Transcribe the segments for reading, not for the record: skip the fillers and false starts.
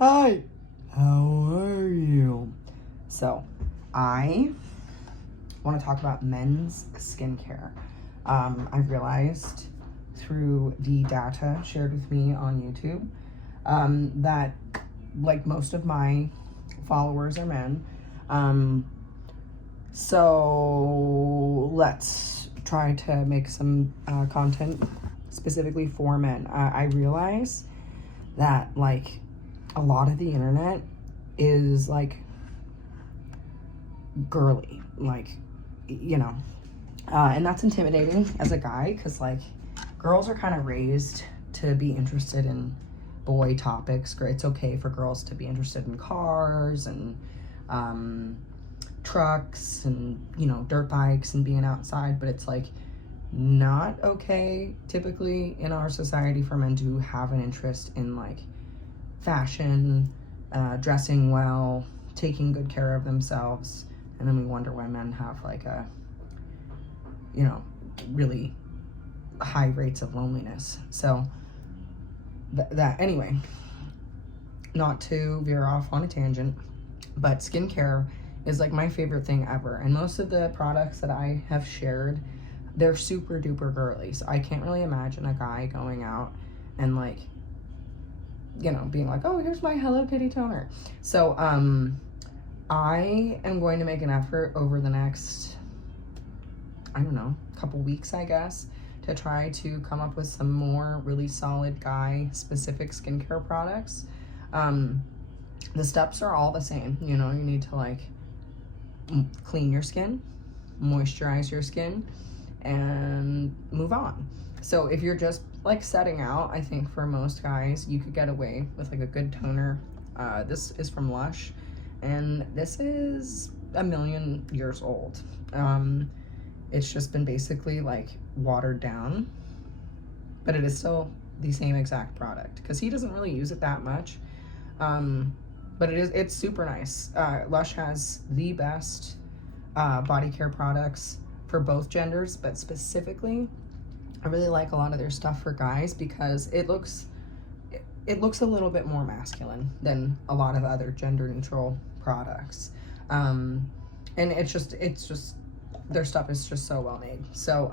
Hi, how are you? So, I want to talk about men's skincare. I've realized through the data shared with me on YouTube that, like, most of my followers are men. Um, so, let's try to make some content specifically for men. I realize that, like, a lot of the internet is like girly, like, and that's intimidating as a guy because, like, girls are kind of raised to be interested in boy topics. It's okay for girls to be interested in cars and trucks and, dirt bikes and being outside, but it's like not okay typically in our society for men to have an interest in, like, fashion, dressing well, taking good care of themselves. And then we wonder why men have, like, a, really high rates of loneliness. So that anyway, not to veer off on a tangent, but skincare is like my favorite thing ever. And most of the products that I have shared, they're super duper girly. So I can't really imagine a guy going out and, like, being like, oh, here's my Hello Kitty toner. So I am going to make an effort over the next, I don't know, couple weeks, I guess, to try to come up with some more really solid guy specific skincare products. The steps are all the same. You need to, like, clean your skin, moisturize your skin, and move on. So if you're just, like, setting out, I think for most guys you could get away with, like, a good toner. This is from Lush, and this is a million years old. It's just been basically, like, watered down, but it is still the same exact product because he doesn't really use it that much. But it's super nice. Lush has the best body care products for both genders, but specifically I really like a lot of their stuff for guys because it looks a little bit more masculine than a lot of other gender neutral products. And it's just their stuff is just so well made. So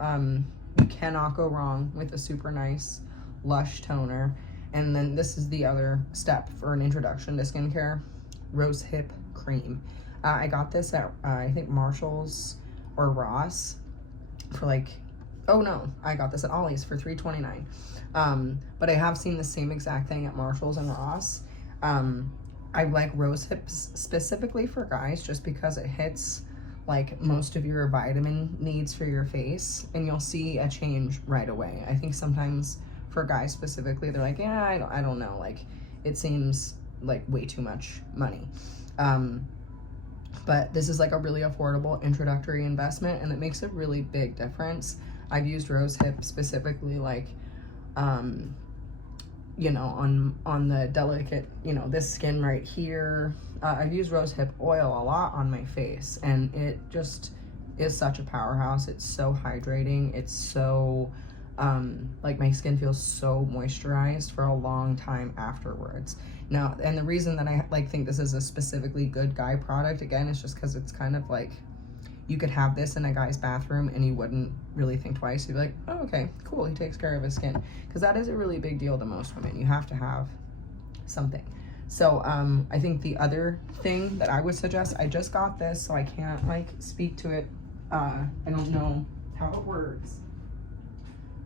you cannot go wrong with a super nice Lush toner. And then this is the other step for an introduction to skincare: rose hip cream. I got this at I think Marshall's or Ross for, like, oh no, I got this at Ollie's for $3.29. But I have seen the same exact thing at Marshall's and Ross. I like rose hips specifically for guys just because it hits, like, most of your vitamin needs for your face, and you'll see a change right away. I think sometimes for guys specifically, they're like, yeah, I don't know, like, it seems like way too much money. But this is, like, a really affordable introductory investment, and it makes a really big difference. I've used rose hip specifically, like, on the delicate, this skin right here. I've used rose hip oil a lot on my face, and it just is such a powerhouse. It's so hydrating. It's so, like, my skin feels so moisturized for a long time afterwards. Now, and the reason that I, like, think this is a specifically good guy product, again, is just because it's kind of like, you could have this in a guy's bathroom and you wouldn't really think twice. You'd be like, oh, okay, cool, he takes care of his skin. Because that is a really big deal to most women. You have to have something. So I think the other thing that I would suggest, I just got this, so I can't, like, speak to it. I don't know how it works.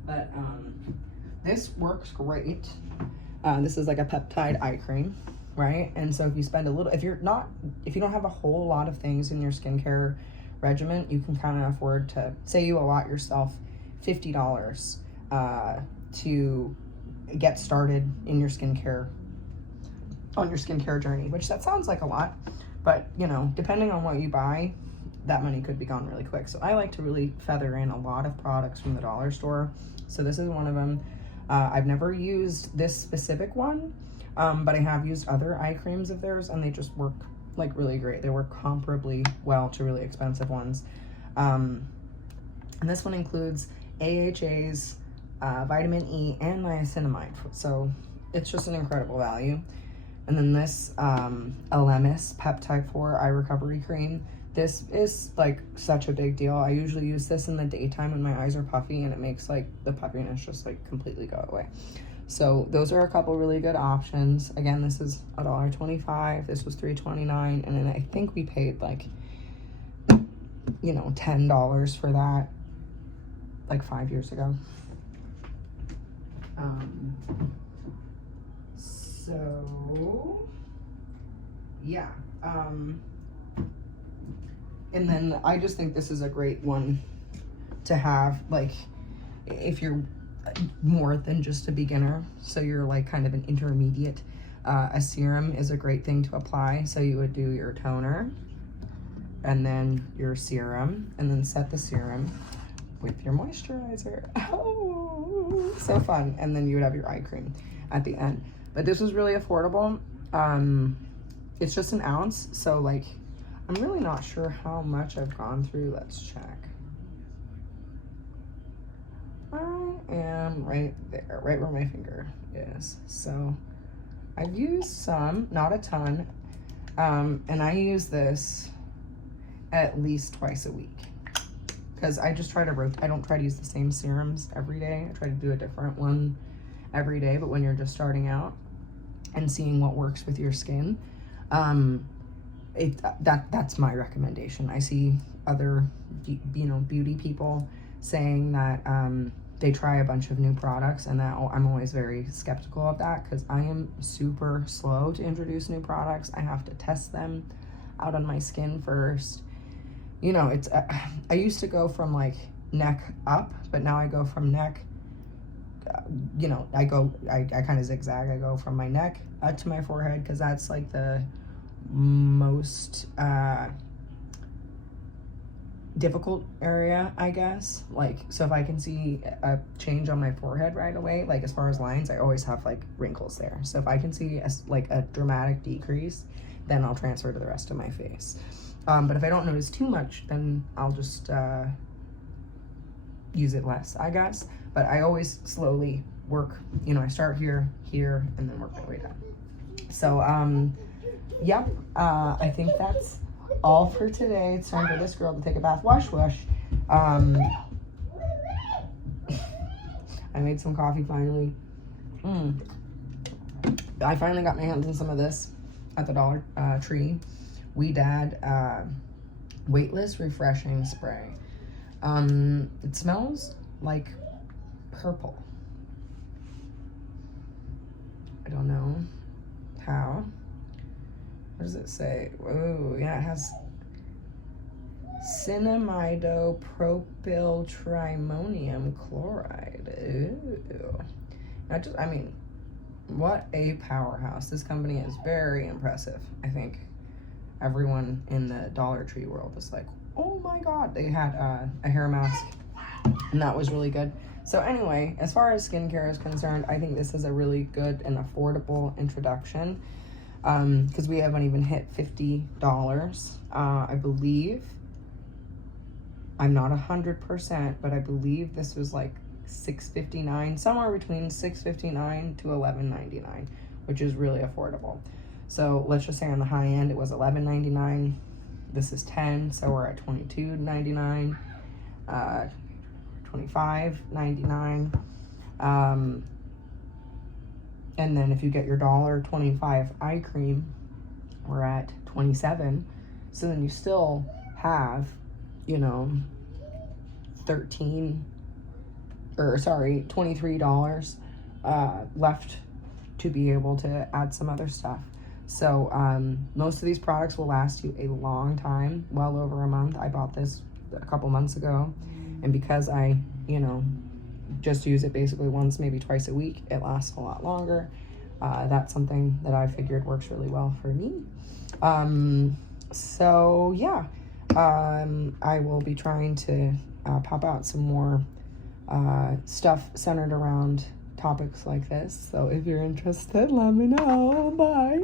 But this works great. This is like a peptide eye cream, right? And so if you spend a little, if you don't have a whole lot of things in your skincare regimen, you can kind of afford to, say you allot yourself $50 to get started in your skincare, on your skincare journey, which that sounds like a lot, but, depending on what you buy, that money could be gone really quick. So I like to really feather in a lot of products from the dollar store. So this is one of them. I've never used this specific one, but I have used other eye creams of theirs, and they just work, like, really great. They work comparably well to really expensive ones. And this one includes AHAs, vitamin E, and niacinamide. So it's just an incredible value. And then this Elemis Peptide 4 Eye Recovery Cream. This is like such a big deal. I usually use this in the daytime when my eyes are puffy, and it makes like the puffiness just like completely go away. So those are a couple really good options. Again, this is $1.25. This was $3.29, and then I think we paid like, you know, $10 for that like 5 years ago. So yeah, and then I just think this is a great one to have, like, if you're more than just a beginner, so you're like kind of an intermediate. A serum is a great thing to apply. So you would do your toner and then your serum, and then set the serum with your moisturizer. Oh, so fun. And then you would have your eye cream at the end. But this was really affordable. It's just an ounce, so like, I'm really not sure how much I've gone through. Let's check. I am right there, right where my finger is. So I've used some, not a ton, and I use this at least twice a week, because I just try to rotate. I don't try to use the same serums every day. I try to do a different one every day. But when you're just starting out and seeing what works with your skin, that's my recommendation. I see other, you know, beauty people saying that they try a bunch of new products, and that I'm always very skeptical of that, because I am super slow to introduce new products. I have to test them out on my skin first. You know, it's I used to go from like neck up, but now I go from neck, you know, I kind of zigzag. I go from my neck up to my forehead, because that's like the most difficult area, I guess. Like, so if I can see a change on my forehead right away, like as far as lines, I always have like wrinkles there. So if I can see a dramatic decrease, then I'll transfer to the rest of my face. But if I don't notice too much, then I'll just use it less, I guess. But I always slowly work, you know, I start here, and then work my way down. So, yep, I think that's all for today. It's time for this girl to take a bath. Wash. I made some coffee finally. I finally got my hands on some of this at the Dollar Tree. Weedad Weightless Refreshing Spray. It smells like purple. I don't know how. What does it say? Whoa, yeah, it has cinnamidopropyltrimonium chloride. Ooh. I mean, what a powerhouse. This company is very impressive. I think everyone in the Dollar Tree world is like, oh my God. They had a hair mask, and that was really good. So anyway, as far as skincare is concerned, I think this is a really good and affordable introduction, because we haven't even hit $50. I believe, I'm not 100%, but I believe this was like $6.59, somewhere between $6.59 to $11.99, which is really affordable. So let's just say on the high end it was $11.99. This is 10, so we're at $22.99, $25.99. And then if you get your $1.25 eye cream, we're at $27. So then you still have, you know, $23 left to be able to add some other stuff. So most of these products will last you a long time, well over a month. I bought this a couple months ago, and because I, you know, just use it basically once, maybe twice a week, it lasts a lot longer. That's something that I figured works really well for me. So yeah, I will be trying to pop out some more stuff centered around topics like this. So if you're interested, let me know. Bye.